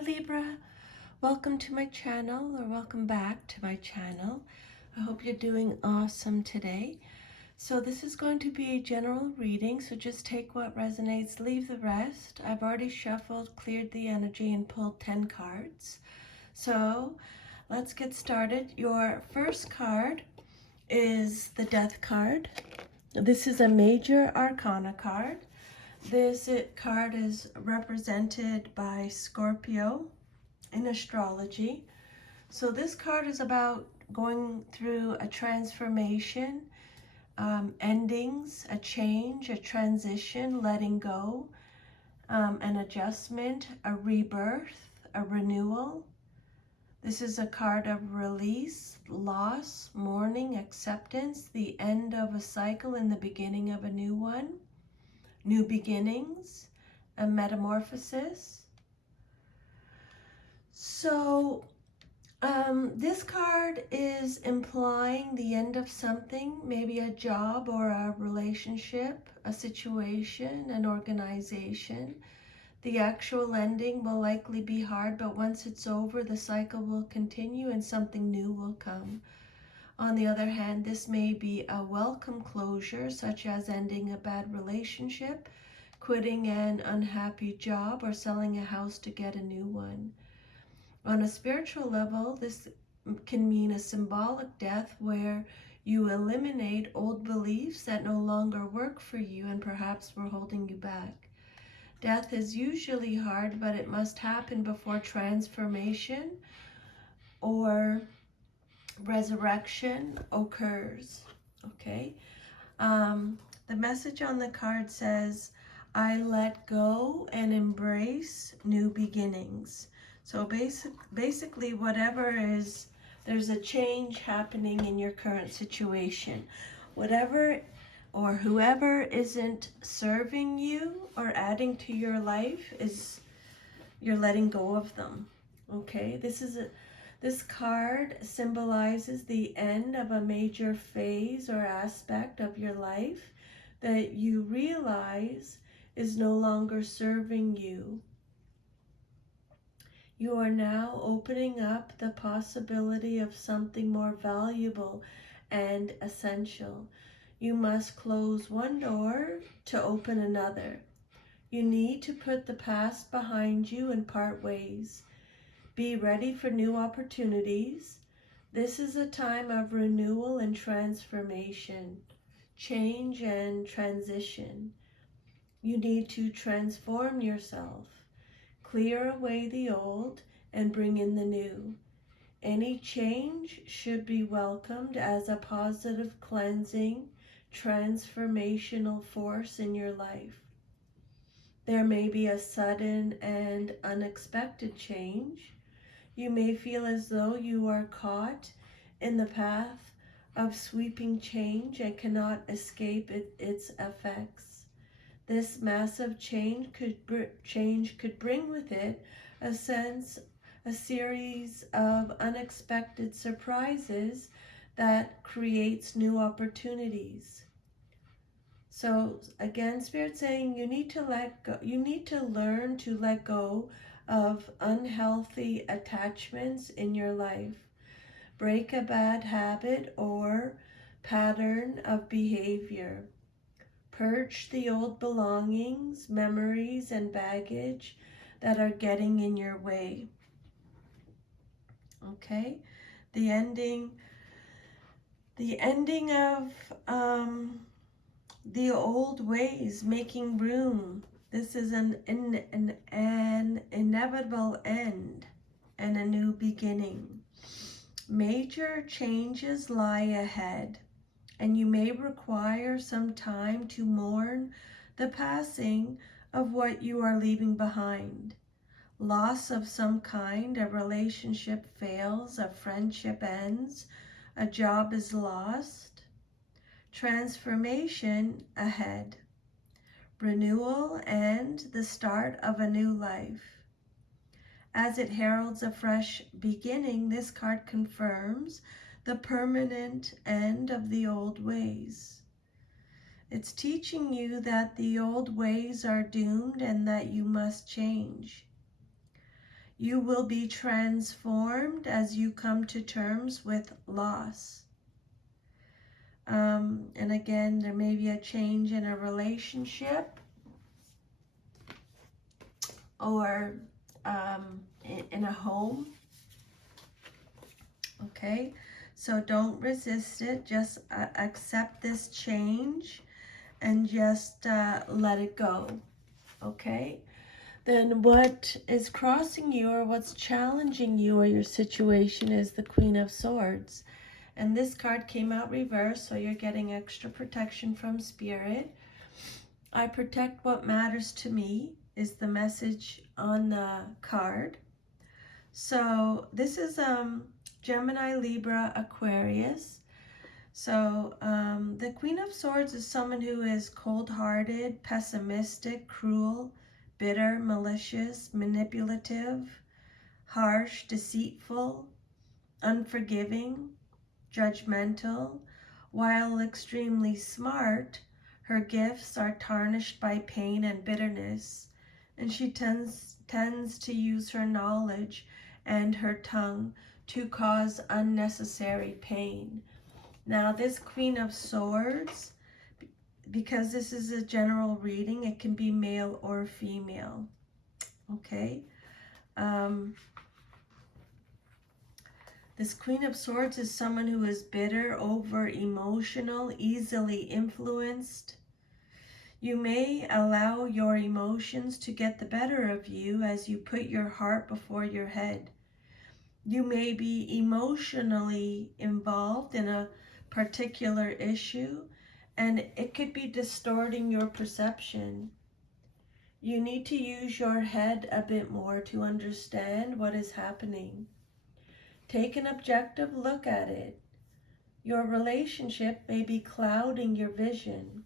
Hi Libra, welcome to my channel, or welcome back to my channel. I hope you're doing awesome today. So this is going to be a general reading, so just take what resonates, leave the rest. I've already shuffled, cleared the energy, and pulled 10 cards. So let's get started. Your first card is the Death card. This is a major arcana card. This card is represented by Scorpio in astrology. So this card is about going through a transformation, endings, a change, a transition, letting go, an adjustment, a rebirth, a renewal. This is a card of release, loss, mourning, acceptance, the end of a cycle and the beginning of a new one, new beginnings, a metamorphosis. So this card is implying the end of something, maybe a job or a relationship, a situation, an organization. The actual ending will likely be hard, but once it's over, the cycle will continue and something new will come. On the other hand, this may be a welcome closure, such as ending a bad relationship, quitting an unhappy job, or selling a house to get a new one. On a spiritual level, this can mean a symbolic death where you eliminate old beliefs that no longer work for you and perhaps were holding you back. Death is usually hard, but it must happen before transformation or resurrection occurs. Okay? The message on the card says, I let go and embrace new beginnings. So basically, whatever is, there's a change happening in your current situation. Whatever or whoever isn't serving you or adding to your life, you're letting go of them. Okay, this card symbolizes the end of a major phase or aspect of your life that you realize is no longer serving you. You are now opening up the possibility of something more valuable and essential. You must close one door to open another. You need to put the past behind you and part ways. Be ready for new opportunities. This is a time of renewal and transformation, change and transition. You need to transform yourself, clear away the old, and bring in the new. Any change should be welcomed as a positive, cleansing, transformational force in your life. There may be a sudden and unexpected change. You may feel as though you are caught in the path of sweeping change and cannot escape its effects. This massive change could bring with it a series of unexpected surprises that creates new opportunities. So again, Spirit's saying you need to let go. You need to learn to let go of unhealthy attachments in your life. Break a bad habit or pattern of behavior. Purge the old belongings, memories, and baggage that are getting in your way. Okay? The ending of the old ways, making room. This is an inevitable end and a new beginning. Major changes lie ahead, and you may require some time to mourn the passing of what you are leaving behind. Loss of some kind, a relationship fails, a friendship ends, a job is lost. Transformation ahead. Renewal and the start of a new life. As it heralds a fresh beginning, this card confirms the permanent end of the old ways. It's teaching you that the old ways are doomed and that you must change. You will be transformed as you come to terms with loss. And again, there may be a change in a relationship or in a home. Okay, so don't resist it. Just accept this change and just let it go. Okay, then what is crossing you or what's challenging you or your situation is the Queen of Swords. And this card came out reversed, so you're getting extra protection from Spirit. I protect what matters to me is the message on the card. So this is Gemini, Libra, Aquarius. So the Queen of Swords is someone who is cold-hearted, pessimistic, cruel, bitter, malicious, manipulative, harsh, deceitful, unforgiving, judgmental. While extremely smart, her gifts are tarnished by pain and bitterness, and she tends to use her knowledge and her tongue to cause unnecessary pain. Now, this Queen of Swords, because this is a general reading, it can be male or female. Okay? This Queen of Swords is someone who is bitter, over emotional, easily influenced. You may allow your emotions to get the better of you as you put your heart before your head. You may be emotionally involved in a particular issue, and it could be distorting your perception. You need to use your head a bit more to understand what is happening. Take an objective look at it. Your relationship may be clouding your vision.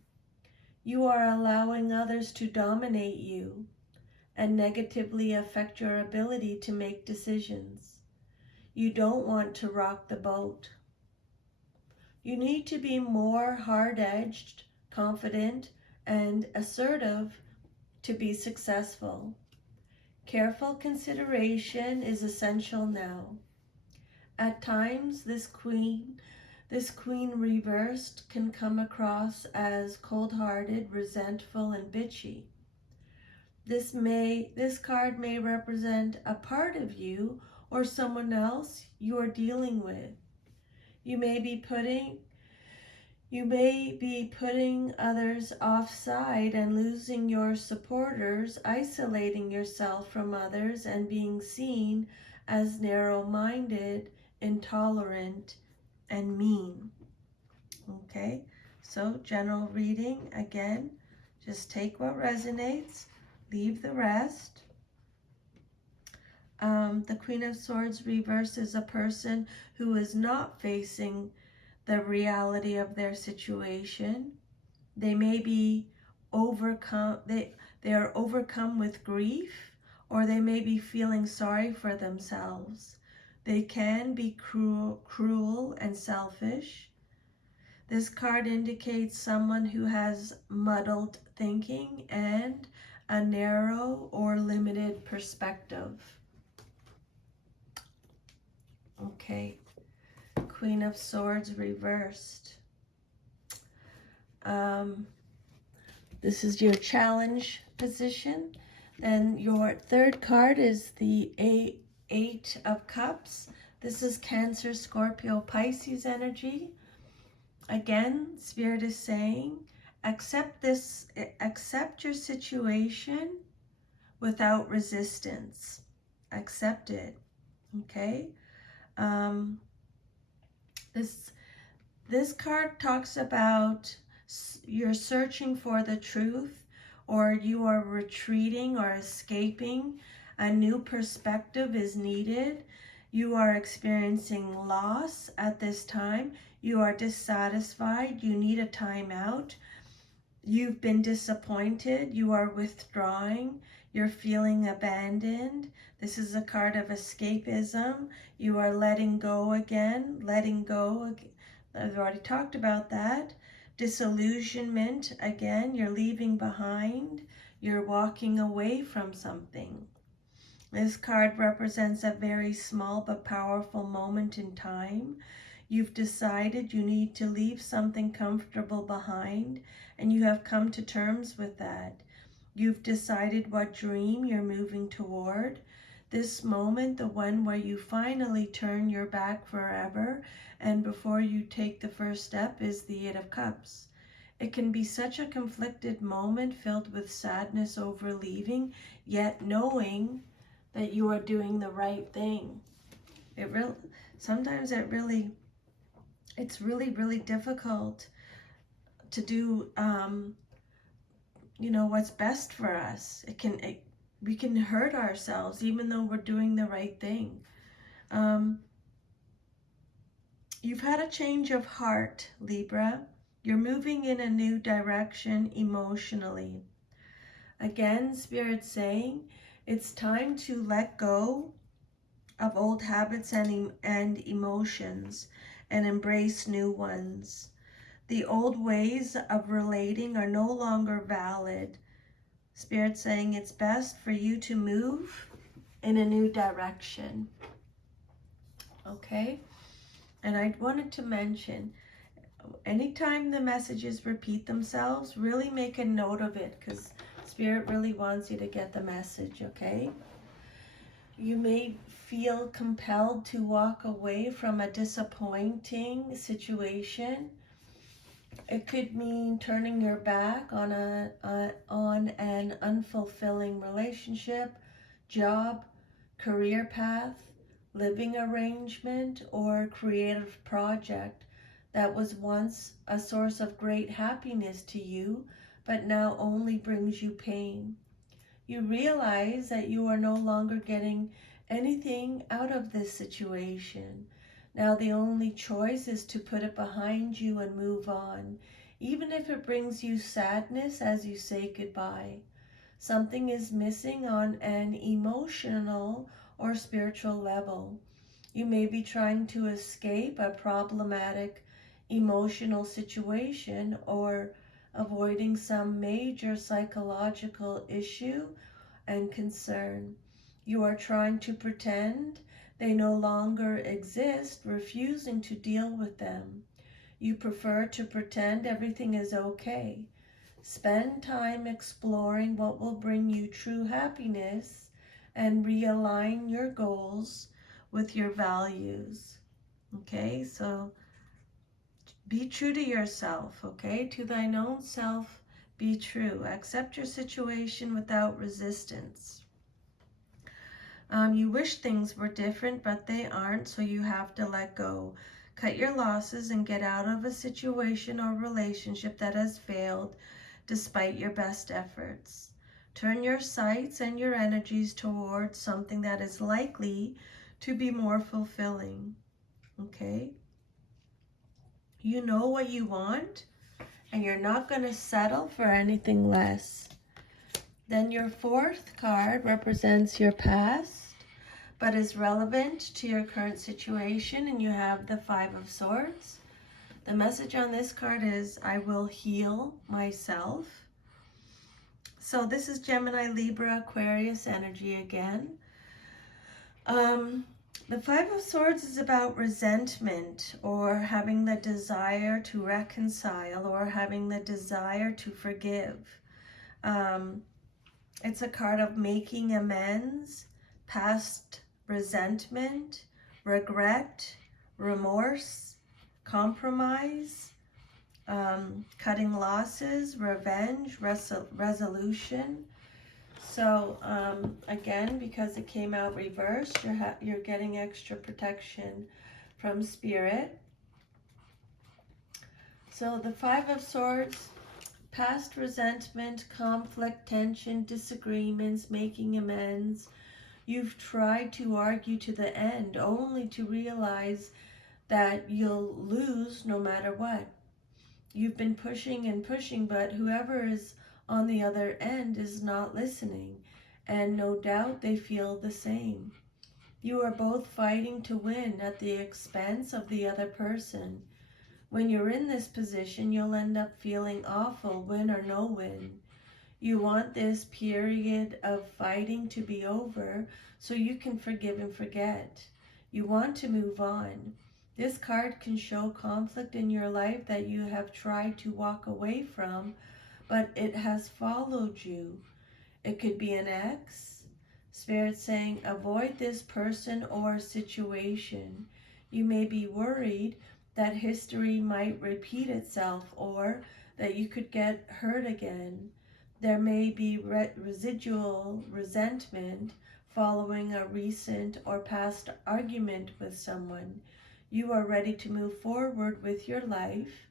You are allowing others to dominate you and negatively affect your ability to make decisions. You don't want to rock the boat. You need to be more hard-edged, confident, and assertive to be successful. Careful consideration is essential now. At times, this queen reversed can come across as cold-hearted, resentful, and bitchy. This card may represent a part of you or someone else you are dealing with. You may be putting others offside and losing your supporters, isolating yourself from others, and being seen as narrow-minded, intolerant, and mean. Okay, so general reading, again, just take what resonates, leave the rest. The Queen of Swords reverse is a person who is not facing the reality of their situation. They may be overcome, they are overcome with grief, or they may be feeling sorry for themselves. They can be cruel and selfish. This card indicates someone who has muddled thinking and a narrow or limited perspective. Okay, Queen of Swords reversed. This is your challenge position. Then your third card is the Eight of Cups. This is Cancer, Scorpio, Pisces energy. Again, Spirit is saying, accept your situation without resistance. Accept it, okay? This card talks about you're searching for the truth, or you are retreating or escaping. A new perspective is needed. You are experiencing loss at this time. You are dissatisfied. You need a timeout. You've been disappointed. You are withdrawing. You're feeling abandoned. This is a card of escapism. You are letting go again. Letting go. I've already talked about that. Disillusionment. Again, you're leaving behind. You're walking away from something. This card represents a very small but powerful moment in time. You've decided you need to leave something comfortable behind, and you have come to terms with that. You've decided what dream you're moving toward. This moment, the one where you finally turn your back forever and before you take the first step, is the Eight of Cups. It can be such a conflicted moment filled with sadness over leaving, yet knowing that you are doing the right thing. Sometimes it's really difficult to do what's best for us. We can hurt ourselves even though we're doing the right thing. You've had a change of heart, Libra. You're moving in a new direction emotionally. Again, Spirit's saying it's time to let go of old habits and emotions and embrace new ones. The old ways of relating are no longer valid. Spirit's saying it's best for you to move in a new direction. Okay? And I wanted to mention, anytime the messages repeat themselves, really make a note of it, because Spirit really wants you to get the message, okay? You may feel compelled to walk away from a disappointing situation. It could mean turning your back on an unfulfilling relationship, job, career path, living arrangement, or creative project that was once a source of great happiness to you, but now only brings you pain. You realize that you are no longer getting anything out of this situation. Now the only choice is to put it behind you and move on, even if it brings you sadness as you say goodbye. Something is missing on an emotional or spiritual level. You may be trying to escape a problematic emotional situation or avoiding some major psychological issue and concern. You are trying to pretend they no longer exist, refusing to deal with them. You prefer to pretend everything is okay. Spend time exploring what will bring you true happiness and realign your goals with your values. Okay, so be true to yourself, okay? To thine own self, be true. Accept your situation without resistance. You wish things were different, but they aren't, so you have to let go. Cut your losses and get out of a situation or relationship that has failed despite your best efforts. Turn your sights and your energies towards something that is likely to be more fulfilling, okay? You know what you want, and you're not going to settle for anything less. Then your fourth card represents your past, but is relevant to your current situation, and you have the Five of Swords. The message on this card is, I will heal myself. So this is Gemini, Libra, Aquarius energy again. The Five of Swords is about resentment, or having the desire to reconcile, or having the desire to forgive. It's a card of making amends, past resentment, regret, remorse, compromise, cutting losses, revenge, resolution. So again, because it came out reversed, you're getting extra protection from Spirit. So the Five of Swords, past resentment, conflict, tension, disagreements, making amends. You've tried to argue to the end, only to realize that you'll lose no matter what. You've been pushing and pushing, but whoever is on the other end is not listening, and no doubt they feel the same. You are both fighting to win at the expense of the other person. When you're in this position, you'll end up feeling awful, win or no win. You want this period of fighting to be over so you can forgive and forget. You want to move on. This card can show conflict in your life that you have tried to walk away from, but it has followed you. It could be an ex. Spirit saying, avoid this person or situation. You may be worried that history might repeat itself or that you could get hurt again. There may be residual resentment following a recent or past argument with someone. You are ready to move forward with your life.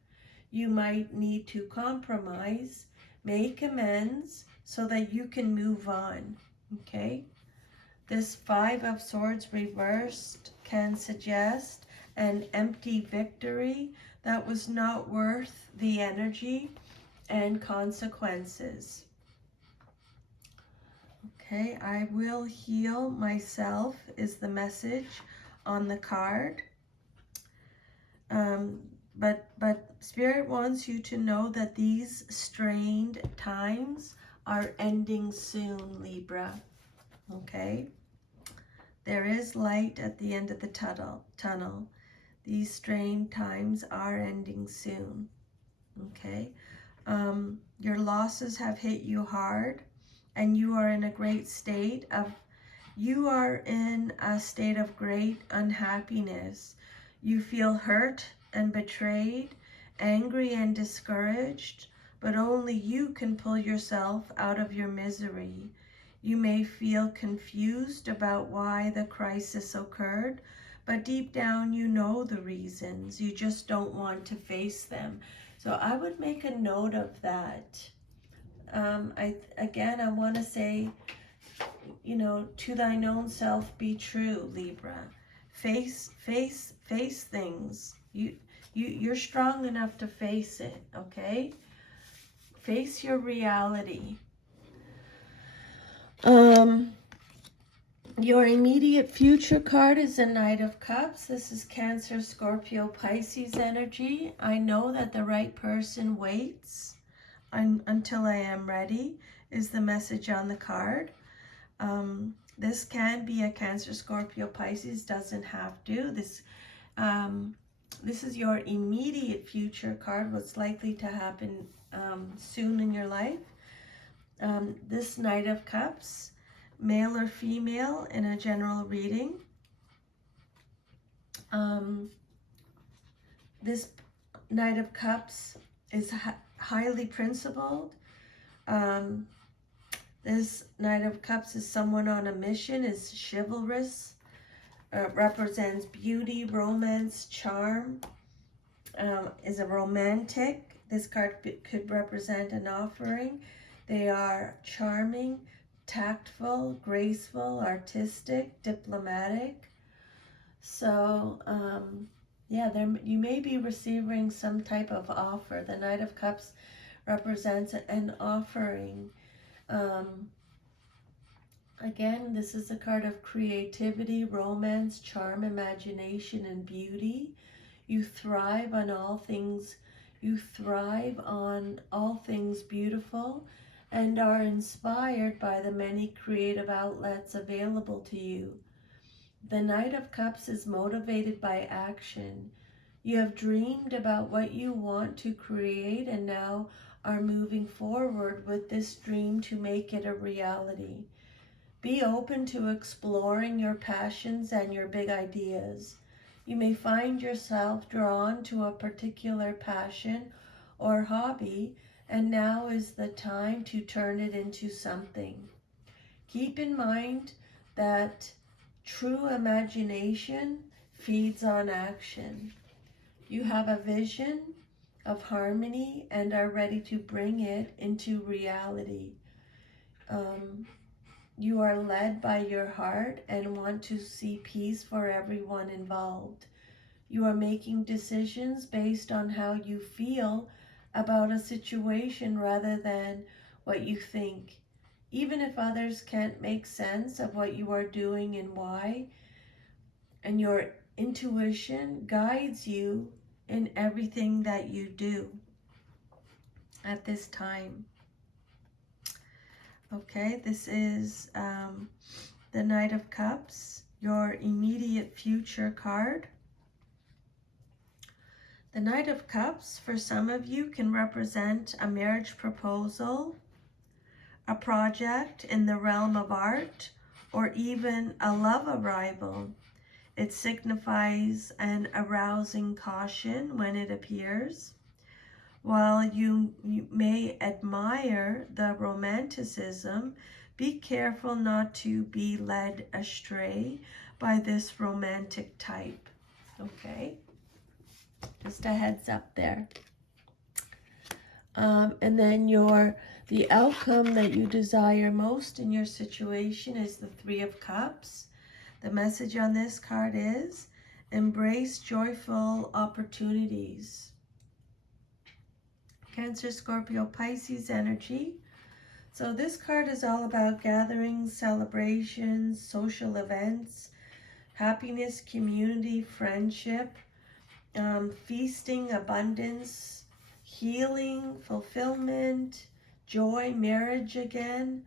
You might need to compromise, make amends so that you can move on. Okay? This Five of Swords reversed can suggest an empty victory that was not worth the energy and consequences. Okay, I will heal myself is the message on the card. But Spirit wants you to know that these strained times are ending soon, Libra. Okay? There is light at the end of the tunnel. These strained times are ending soon. Okay? Your losses have hit you hard, and you are in a great state of, you are in a state of great unhappiness. You feel hurt and betrayed, angry and discouraged, but only you can pull yourself out of your misery. You may feel confused about why the crisis occurred, but deep down you know the reasons. You just don't want to face them. So I would make a note of that. I want to say, to thine own self be true, Libra. Face things. You're strong enough to face it, okay? Face your reality. Your immediate future card is the Knight of Cups. This is Cancer, Scorpio, Pisces energy. I know that the right person waits until I am ready is the message on the card. This can be a Cancer, Scorpio, Pisces, doesn't have to. This is your immediate future card, what's likely to happen soon in your life. This Knight of Cups, male or female in a general reading. This Knight of Cups is highly principled. This Knight of Cups is someone on a mission, is chivalrous, represents beauty, romance, charm, is a romantic. This card could represent an offering. They are charming, tactful, graceful, artistic, diplomatic. So, you may be receiving some type of offer. The Knight of Cups represents an offering. Again, this is a card of creativity, romance, charm, imagination, and beauty. You thrive on all things. You thrive on all things beautiful and are inspired by the many creative outlets available to you. The Knight of Cups is motivated by action. You have dreamed about what you want to create and now are moving forward with this dream to make it a reality. Be open to exploring your passions and your big ideas. You may find yourself drawn to a particular passion or hobby, and now is the time to turn it into something. Keep in mind that true imagination feeds on action. You have a vision of harmony and are ready to bring it into reality. You are led by your heart and want to see peace for everyone involved. You are making decisions based on how you feel about a situation rather than what you think. Even if others can't make sense of what you are doing and why, and your intuition guides you in everything that you do at this time. Okay, this is the Knight of Cups, your immediate future card. The Knight of Cups, for some of you, can represent a marriage proposal, a project in the realm of art, or even a love arrival. It signifies an arousing caution when it appears. While you may admire the romanticism, be careful not to be led astray by this romantic type. Okay? Just a heads up there. And then the outcome that you desire most in your situation is the Three of Cups. The message on this card is embrace joyful opportunities. Cancer, Scorpio, Pisces energy. So this card is all about gatherings, celebrations, social events, happiness, community, friendship, feasting, abundance, healing, fulfillment, joy, marriage again,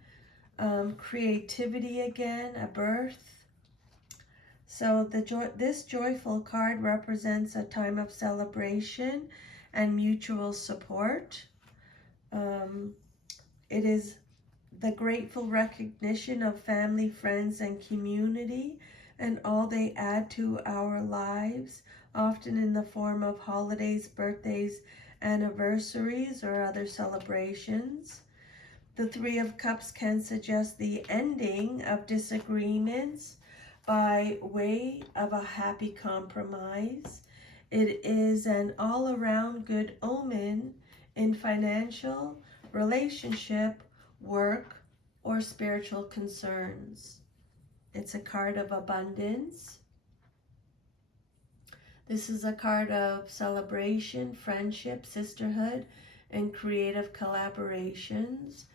creativity again, a birth. So this joyful card represents a time of celebration and mutual support. It is the grateful recognition of family, friends, and community, and all they add to our lives, often in the form of holidays, birthdays, anniversaries, or other celebrations. The Three of Cups can suggest the ending of disagreements by way of a happy compromise. It is an all-around good omen in financial, relationship, work, or spiritual concerns. It's a card of abundance. This is a card of celebration, friendship, sisterhood, and creative collaborations.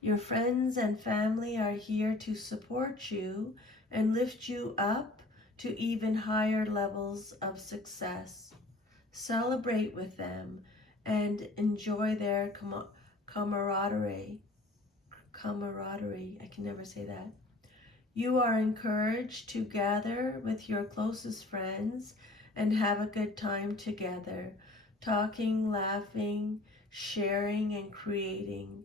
Your friends and family are here to support you and lift you up to even higher levels of success. Celebrate with them and enjoy their camaraderie. I can never say that. You are encouraged to gather with your closest friends and have a good time together, talking, laughing, sharing, and creating.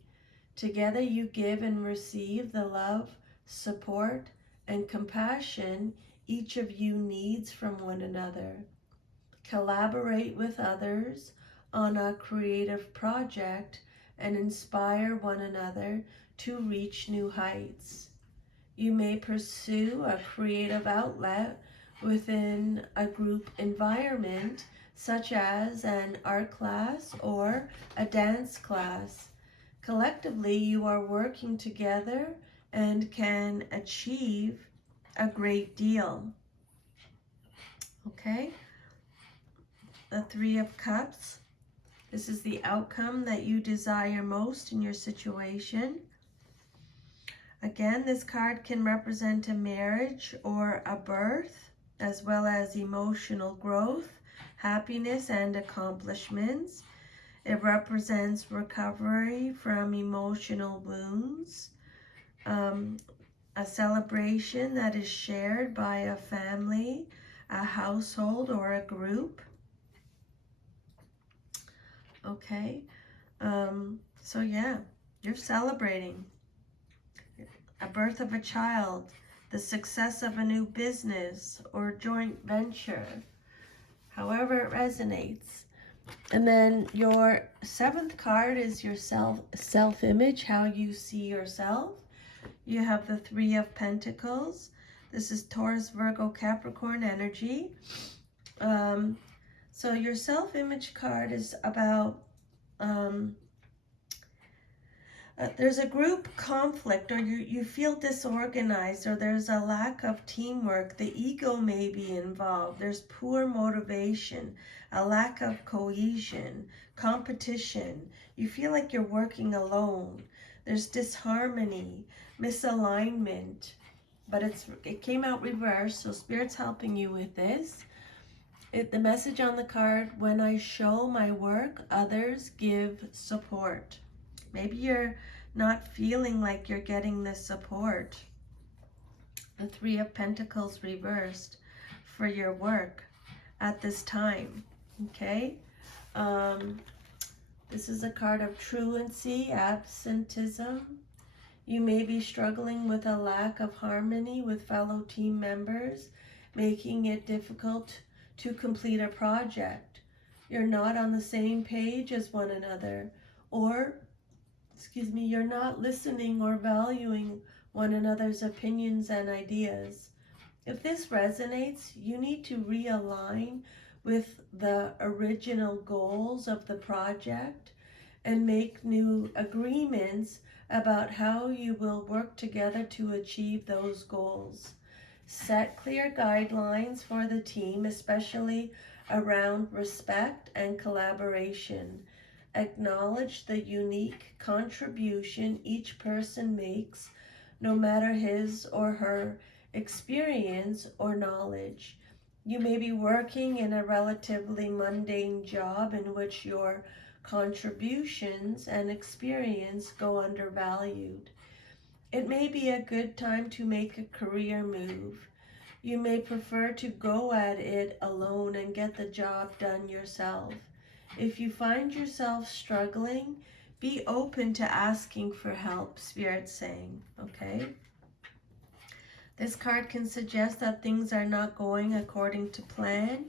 Together you give and receive the love, support, and compassion each of you needs from one another. Collaborate with others on a creative project and inspire one another to reach new heights. You may pursue a creative outlet within a group environment, such as an art class or a dance class. Collectively, you are working together and can achieve a great deal. Okay? The Three of Cups. This is the outcome that you desire most in your situation. Again, this card can represent a marriage or a birth, as well as emotional growth, happiness, and accomplishments. It represents recovery from emotional wounds, a celebration that is shared by a family, a household, or a group. Okay, so yeah, you're celebrating a birth of a child, the success of a new business or joint venture, however it resonates. And then your seventh card is your self-image, how you see yourself. You have the Three of Pentacles. This is Taurus, Virgo, Capricorn energy. So your self-image card is about there's a group conflict, or you feel disorganized, or there's a lack of teamwork. The ego may be involved. There's poor motivation, a lack of cohesion, competition. You feel like you're working alone. There's disharmony, misalignment, but it came out reversed, so Spirit's helping you with this. The message on the card, when I show my work, others give support. Maybe you're not feeling like you're getting the support. The Three of Pentacles reversed for your work at this time, okay? This is a card of truancy, absenteeism. You may be struggling with a lack of harmony with fellow team members, making it difficult to complete a project. You're not on the same page as one another, or, you're not listening or valuing one another's opinions and ideas. If this resonates, you need to realign with the original goals of the project and make new agreements about how you will work together to achieve those goals. Set clear guidelines for the team, especially around respect and collaboration. Acknowledge the unique contribution each person makes, no matter his or her experience or knowledge. You may be working in a relatively mundane job in which your contributions and experience go undervalued. It may be a good time to make a career move. You may prefer to go at it alone and get the job done yourself. If you find yourself struggling, be open to asking for help, Spirit's saying, okay? This card can suggest that things are not going according to plan.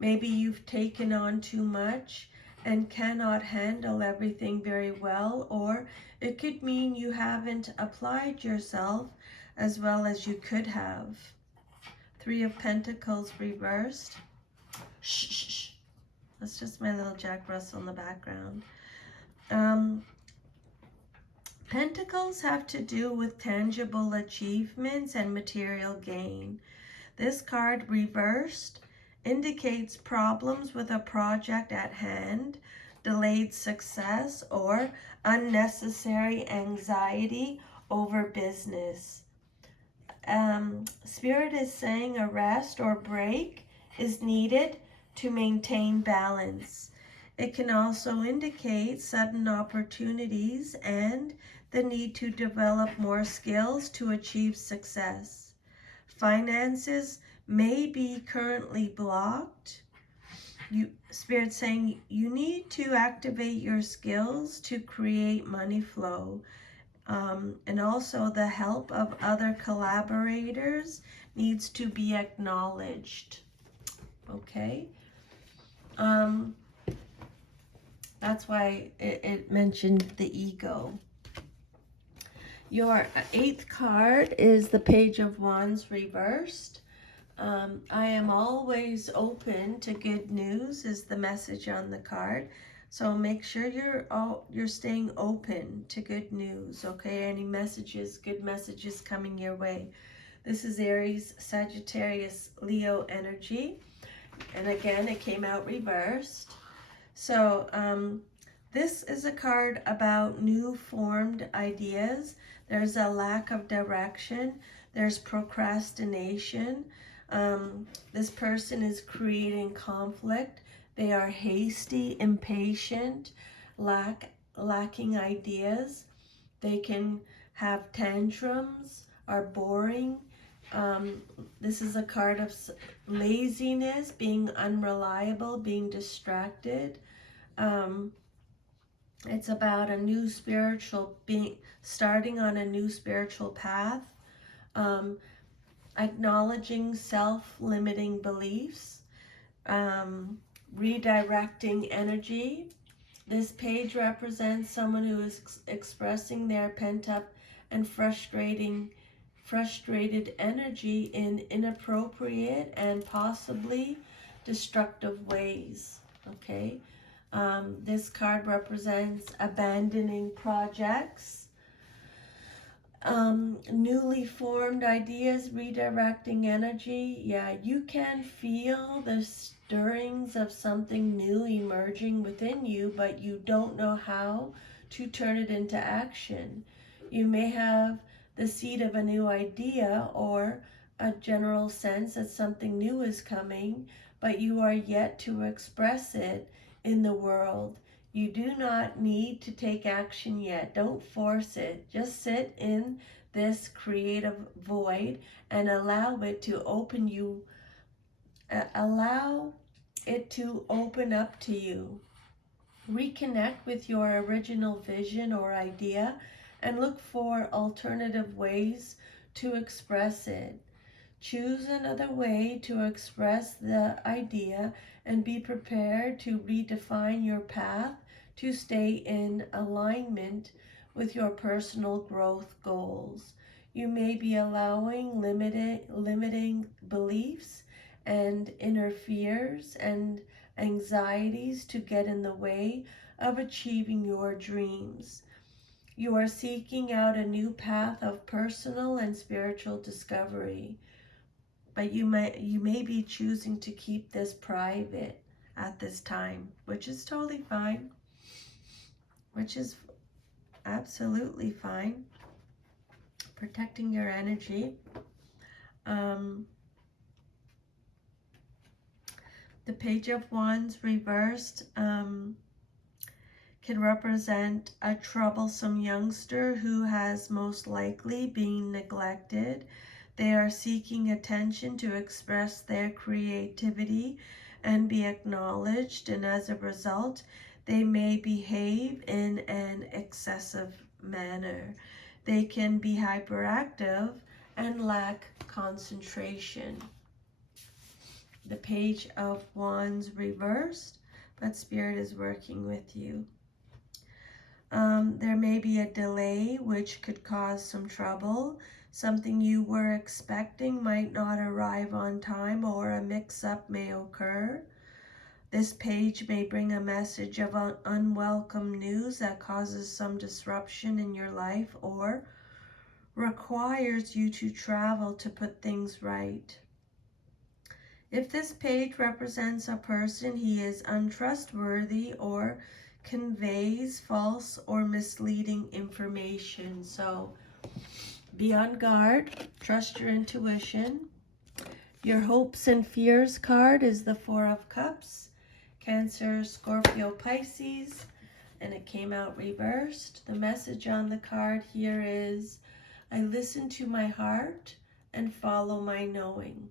Maybe you've taken on too much and cannot handle everything very well, or it could mean you haven't applied yourself as well as you could have. Three of Pentacles reversed. Shh, shh, shh. That's just my little Jack Russell in the background. Pentacles have to do with tangible achievements and material gain. This card reversed indicates problems with a project at hand, delayed success, or unnecessary anxiety over business. Spirit is saying a rest or break is needed to maintain balance. It can also indicate sudden opportunities and the need to develop more skills to achieve success. Finances may be currently blocked. Spirit's saying you need to activate your skills to create money flow. And also the help of other collaborators needs to be acknowledged. Okay? That's why it mentioned the ego. Your 8th card is the Page of Wands reversed. I am always open to good news is the message on the card. So make sure you're staying open to good news, okay? Any messages, good messages coming your way. This is Aries, Sagittarius, Leo energy. And again, it came out reversed. So this is a card about new formed ideas. There's a lack of direction. There's procrastination. This person is creating conflict. They are hasty, impatient, lacking ideas. They can have tantrums, are boring. This is a card of laziness, being unreliable, being distracted. It's about a new starting on a new spiritual path, acknowledging self-limiting beliefs, redirecting energy. This page represents someone who is expressing their pent-up and frustrated energy in inappropriate and possibly destructive ways, okay? This card represents abandoning projects, newly formed ideas, redirecting energy. Yeah, you can feel the stirrings of something new emerging within you, but you don't know how to turn it into action. You may have the seed of a new idea or a general sense that something new is coming, but you are yet to express it in the world. You do not need to take action yet. Don't force it. Just sit in this creative void and allow it to open up to you. Reconnect with your original vision or idea and look for alternative ways to express it. Choose another way to express the idea and be prepared to redefine your path to stay in alignment with your personal growth goals. You may be allowing limiting beliefs and inner fears and anxieties to get in the way of achieving your dreams. You are seeking out a new path of personal and spiritual discovery, but you may be choosing to keep this private at this time, which is totally fine, which is absolutely fine. Protecting your energy. The Page of Wands reversed can represent a troublesome youngster who has most likely been neglected. They are seeking attention to express their creativity and be acknowledged, and as a result, they may behave in an excessive manner. They can be hyperactive and lack concentration. The Page of Wands reversed, but Spirit is working with you. There may be a delay which could cause some trouble. Something you were expecting might not arrive on time, or a mix-up may occur. This page may bring a message of unwelcome news that causes some disruption in your life or requires you to travel to put things right. If this page represents a person, he is untrustworthy or conveys false or misleading information. So be on guard, trust your intuition. Your hopes and fears card is the Four of Cups, Cancer, Scorpio, Pisces, and it came out reversed. The message on the card here is, I listen to my heart and follow my knowing.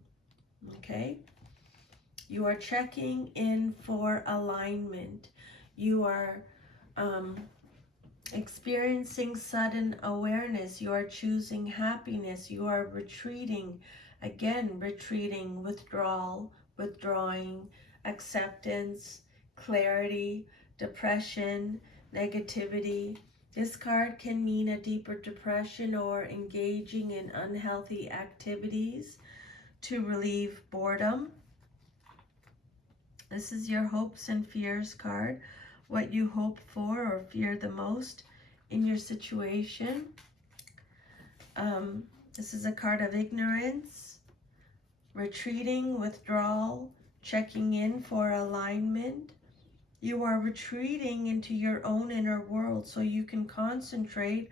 Okay? You are checking in for alignment. You are experiencing sudden awareness. You are choosing happiness. You are retreating, withdrawing, acceptance, clarity, depression, negativity. This card can mean a deeper depression or engaging in unhealthy activities to relieve boredom. This is your hopes and fears card. What you hope for or fear the most in your situation. This is a card of ignorance, retreating, withdrawal, checking in for alignment. You are retreating into your own inner world so you can concentrate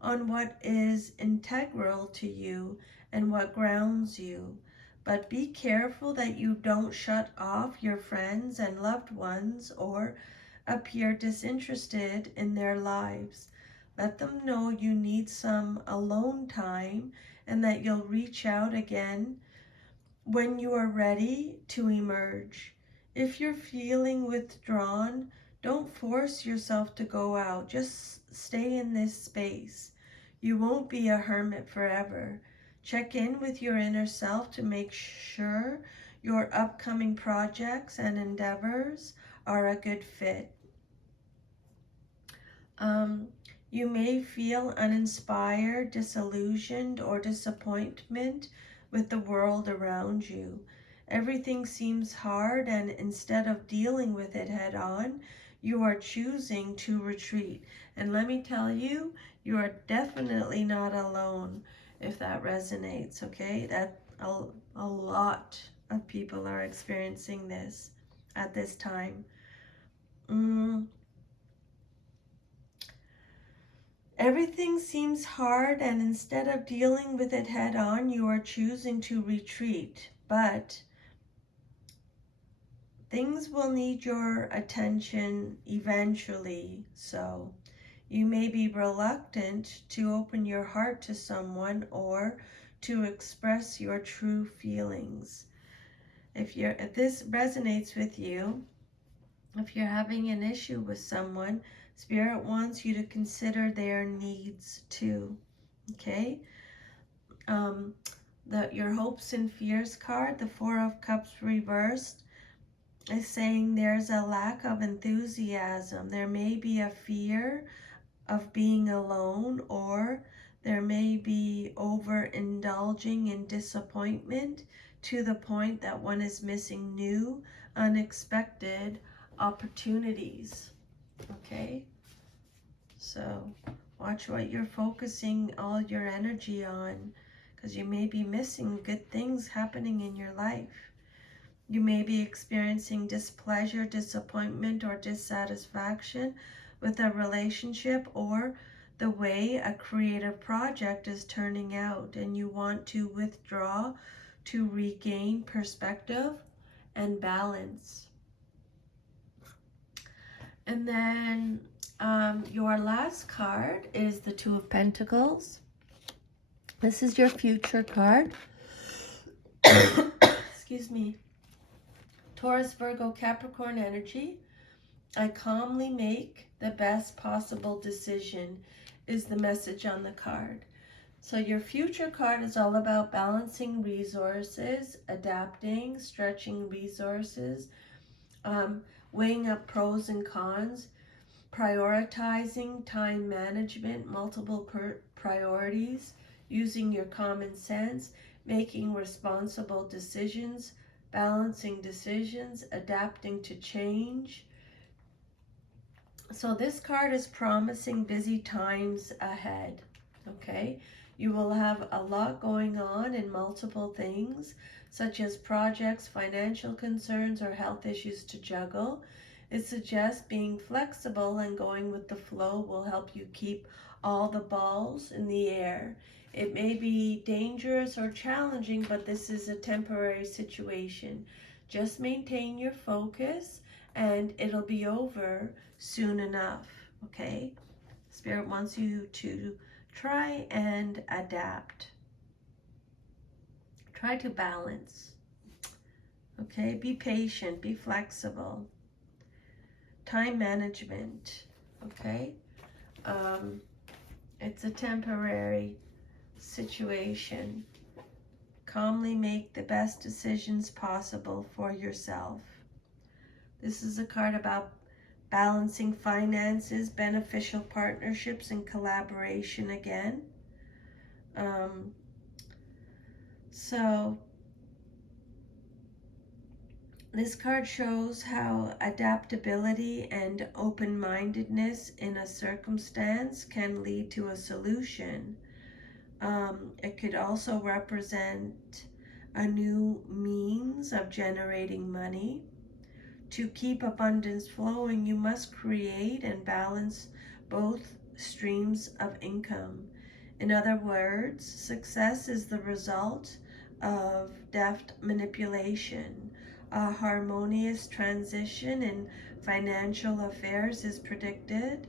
on what is integral to you and what grounds you. But be careful that you don't shut off your friends and loved ones or appear disinterested in their lives. Let them know you need some alone time and that you'll reach out again when you are ready to emerge. If you're feeling withdrawn, don't force yourself to go out. Just stay in this space. You won't be a hermit forever. Check in with your inner self to make sure your upcoming projects and endeavors are a good fit. You may feel uninspired, disillusioned, or disappointment with the world around you. Everything seems hard, and instead of dealing with it head on, you are choosing to retreat. And let me tell you, you are definitely not alone if that resonates, okay? That a lot of people are experiencing this at this time. Everything seems hard, and instead of dealing with it head on, you are choosing to retreat. But things will need your attention eventually, so you may be reluctant to open your heart to someone or to express your true feelings. If this resonates with you, if you're having an issue with someone, Spirit wants you to consider their needs too. Okay? Your hopes and fears card, the Four of Cups reversed, is saying there's a lack of enthusiasm. There may be a fear of being alone, or there may be overindulging in disappointment to the point that one is missing new, unexpected opportunities. Okay? So watch what you're focusing all your energy on, because you may be missing good things happening in your life. You may be experiencing displeasure, disappointment, or dissatisfaction with a relationship or the way a creative project is turning out, and you want to withdraw to regain perspective and balance. And then your last card is the Two of Pentacles. This is your future card. Excuse me. Taurus, Virgo, Capricorn energy. I calmly make the best possible decision is the message on the card. So your future card is all about balancing resources, adapting, stretching resources, weighing up pros and cons, prioritizing time management, multiple priorities, using your common sense, making responsible decisions, balancing decisions, adapting to change. So this card is promising busy times ahead, okay? You will have a lot going on in multiple things, such as projects, financial concerns, or health issues to juggle. It suggests being flexible and going with the flow will help you keep all the balls in the air. It may be dangerous or challenging, but this is a temporary situation. Just maintain your focus and it'll be over soon enough, okay? Spirit wants you to try and adapt. Try to balance, okay? Be patient, be flexible. Time management, okay? It's a temporary situation. Calmly make the best decisions possible for yourself. This is a card about balancing finances, beneficial partnerships, and collaboration again. So this card shows how adaptability and open-mindedness in a circumstance can lead to a solution. It could also represent a new means of generating money. To keep abundance flowing, you must create and balance both streams of income. In other words, success is the result of deft manipulation. A harmonious transition in financial affairs is predicted,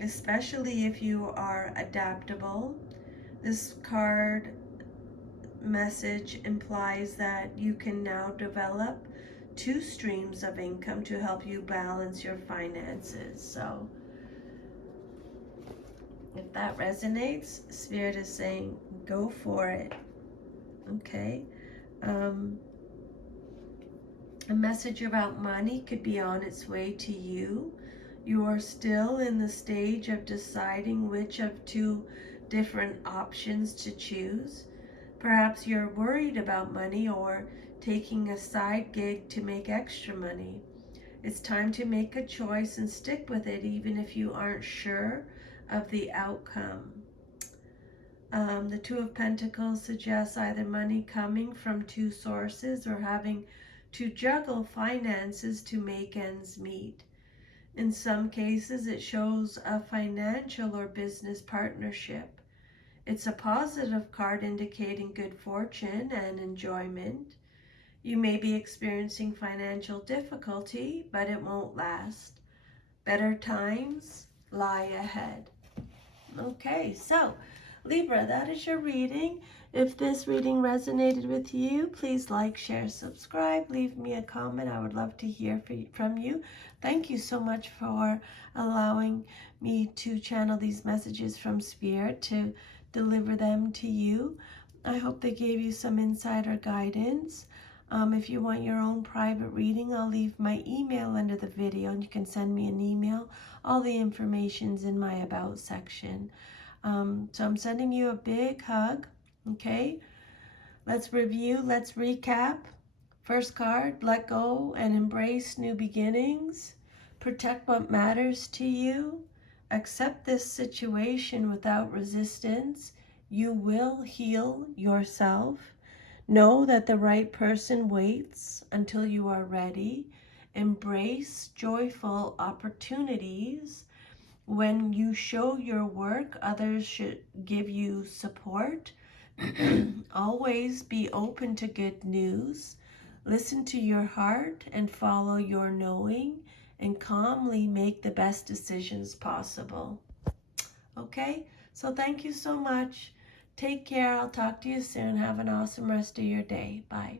especially if you are adaptable. This card message implies that you can now develop two streams of income to help you balance your finances. So if that resonates, Spirit is saying go for it. Okay. A message about money could be on its way to you. You are still in the stage of deciding which of two different options to choose. Perhaps you're worried about money or taking a side gig to make extra money. It's time to make a choice and stick with it even if you aren't sure of the outcome. The Two of Pentacles suggests either money coming from two sources or having to juggle finances to make ends meet. In some cases, it shows a financial or business partnership. It's a positive card indicating good fortune and enjoyment. You may be experiencing financial difficulty, but it won't last. Better times lie ahead. Okay, so Libra, that is your reading. If this reading resonated with you, please like, share, subscribe, leave me a comment. I would love to hear from you. Thank you so much for allowing me to channel these messages from Spirit to deliver them to you. I hope they gave you some insight or guidance. If you want your own private reading, I'll leave my email under the video and you can send me an email. All the information's in my About section. So I'm sending you a big hug, okay? Let's review, let's recap. First card, let go and embrace new beginnings. Protect what matters to you. Accept this situation without resistance. You will heal yourself. Know that the right person waits until you are ready. Embrace joyful opportunities. When you show your work, others should give you support. Always be open to good news. Listen to your heart and follow your knowing, and calmly make the best decisions possible. Okay? So thank you so much. Take care. I'll talk to you soon. Have an awesome rest of your day. Bye.